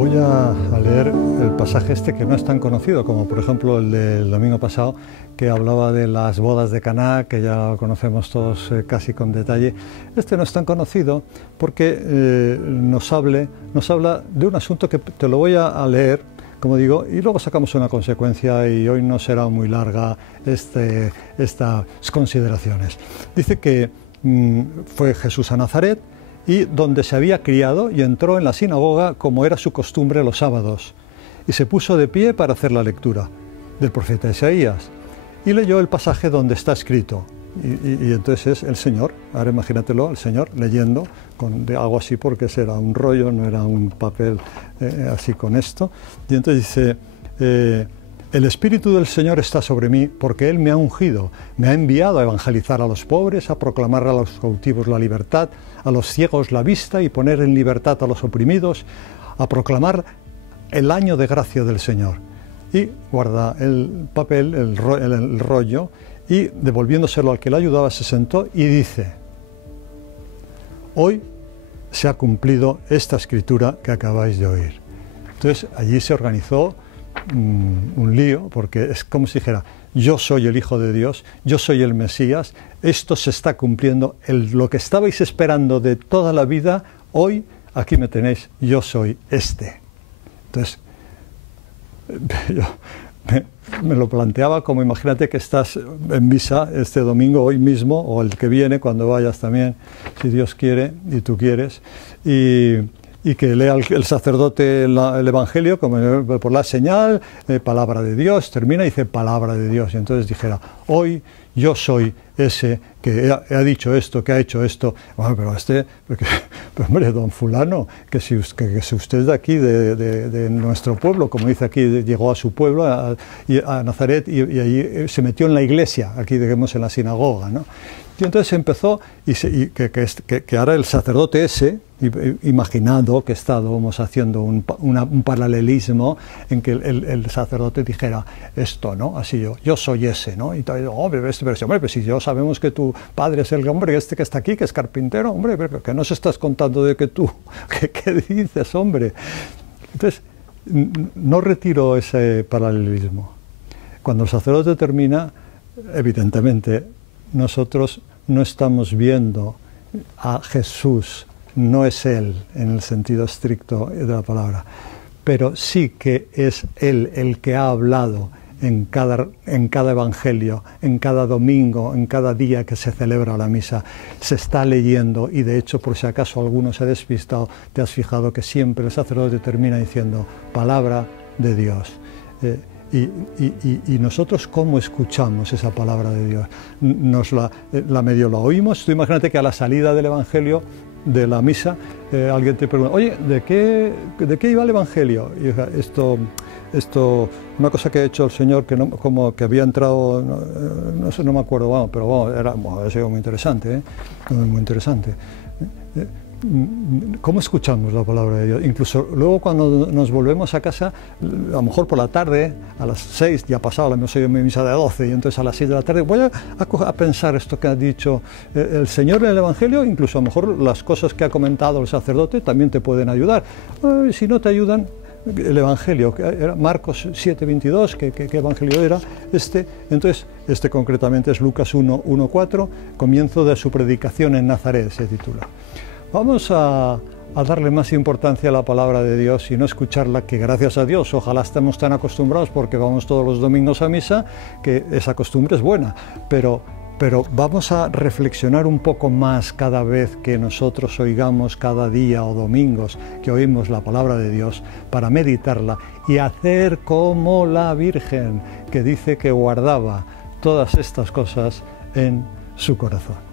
Voy a leer el pasaje este que no es tan conocido como por ejemplo el del domingo pasado, que hablaba de las bodas de Caná, que ya lo conocemos todos casi con detalle. Este no es tan conocido porque nos habla de un asunto que te lo voy a leer, como digo, y luego sacamos una consecuencia, y hoy no será muy larga estas consideraciones. Dice que fue Jesús a Nazaret, y donde se había criado, y entró en la sinagoga como era su costumbre los sábados, y se puso de pie para hacer la lectura del profeta Isaías, y leyó el pasaje donde está escrito, y entonces es el Señor, ahora imagínatelo, el Señor leyendo de algo así, porque ese era un rollo, no era un papel así con esto, y entonces dice: el Espíritu del Señor está sobre mí, porque Él me ha ungido, me ha enviado a evangelizar a los pobres, a proclamar a los cautivos la libertad, a los ciegos la vista, y poner en libertad a los oprimidos, a proclamar el año de gracia del Señor. Y guarda el papel, el rollo, y devolviéndoselo al que le ayudaba, se sentó y dice: hoy se ha cumplido esta escritura que acabáis de oír. Entonces allí se organizó un lío, porque es como si dijera: yo soy el Hijo de Dios, yo soy el Mesías, esto se está cumpliendo, lo que estabais esperando de toda la vida, hoy aquí me tenéis, yo soy este. Entonces yo me lo planteaba como: imagínate que estás en misa este domingo, hoy mismo, o el que viene, cuando vayas también, si Dios quiere y tú quieres, y que lea el sacerdote el Evangelio como por la señal, palabra de Dios, termina y dice palabra de Dios, y entonces dijera: hoy yo soy ese que ha dicho esto, que ha hecho esto. Bueno, pero pero hombre, don fulano, que si usted es de aquí, de nuestro pueblo, como dice aquí, llegó a su pueblo, a Nazaret, y allí se metió en la iglesia, aquí digamos en la sinagoga, ¿no? Y entonces empezó, que ahora el sacerdote ese, imaginado que estábamos haciendo un paralelismo en que el sacerdote dijera esto, ¿no? Así yo soy ese, ¿no? Y todo, hombre, pero si yo sabemos que tu padre es el hombre que está aquí, que es carpintero, hombre, pero ¿qué nos estás contando de que tú? ¿Qué dices, hombre? Entonces, no retiro ese paralelismo. Cuando el sacerdote termina, evidentemente, nosotros no estamos viendo a Jesús, no es Él en el sentido estricto de la palabra, pero sí que es Él el que ha hablado en cada evangelio, en cada domingo, en cada día que se celebra la misa. Se está leyendo, y de hecho, por si acaso alguno se ha despistado, te has fijado que siempre el sacerdote termina diciendo palabra de Dios. Y nosotros, ¿cómo escuchamos esa palabra de Dios? La medio la oímos. Tú imagínate que a la salida del Evangelio, de la misa, alguien te pregunta: oye, ¿de qué iba el Evangelio? Y esto, una cosa que ha hecho el Señor, como que había entrado, no sé, no me acuerdo, bueno, pero bueno, ha sido muy interesante, muy interesante. ¿Cómo escuchamos la palabra de Dios? Incluso luego, cuando nos volvemos a casa, a lo mejor por la tarde, a las 6, ya ha pasado, hemos oído mi misa de 12, y entonces a las 6 de la tarde voy a pensar esto que ha dicho el Señor en el Evangelio. Incluso a lo mejor las cosas que ha comentado el sacerdote también te pueden ayudar. Si no te ayudan, el Evangelio, que era Marcos 7:22, ¿qué Evangelio era este? Entonces, este concretamente es Lucas 1:4, comienzo de su predicación en Nazaret, se titula. Vamos a darle más importancia a la palabra de Dios y no escucharla, que gracias a Dios, ojalá estemos tan acostumbrados, porque vamos todos los domingos a misa, que esa costumbre es buena, pero vamos a reflexionar un poco más cada vez que nosotros oigamos, cada día o domingos que oímos la palabra de Dios, para meditarla y hacer como la Virgen, que dice que guardaba todas estas cosas en su corazón.